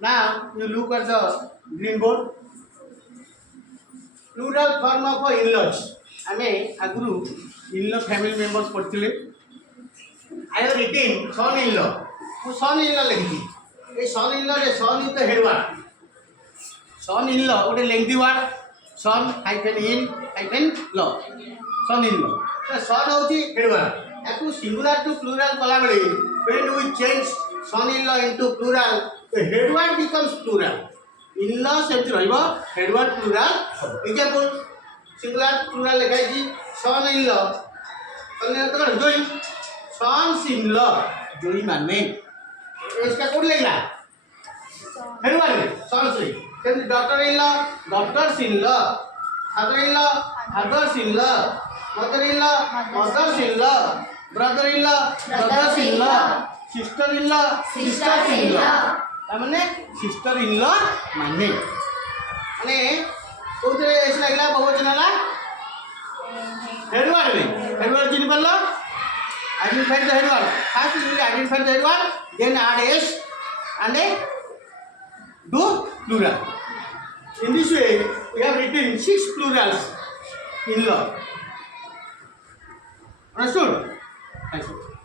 Now you look at the green board. Plural form of in-laws. ଆମେ ଆଗରୁ in-law family members ପଢ଼ିଥିଲେ। I have written son in-law. ମୁଁ son in-law ଲେଖିଛି। ଏ son in-law ରେ son is the head word. son in-law ଗୋଟେ lengthy word. son hyphen in hyphen law. son in-law. ତ son ହେଉଛି head word. याकू singular to plural कला बेले when we change son in-law into plural the head word becomes plural. in-law सेमती रहइबो head word plural. example singular plural लेखाइछि son in-law. son in-law तो जोई sons in-law जोई माने इसका code लेला head word sons रे सेमती daughter in-law daughters in-law father in-law fathers in-law mother in-law mothers in-law brother in-law brothers in-law sister in-law sisters in-law तामने sister in-law माने कोथरे ऐसे लागला बहुवचन हला head word रे head word चिन्ह पड़लो identify the head word first you will identify the head word then add s and do plural. In this way we have written 6 plurals in law. Understood? Thank you.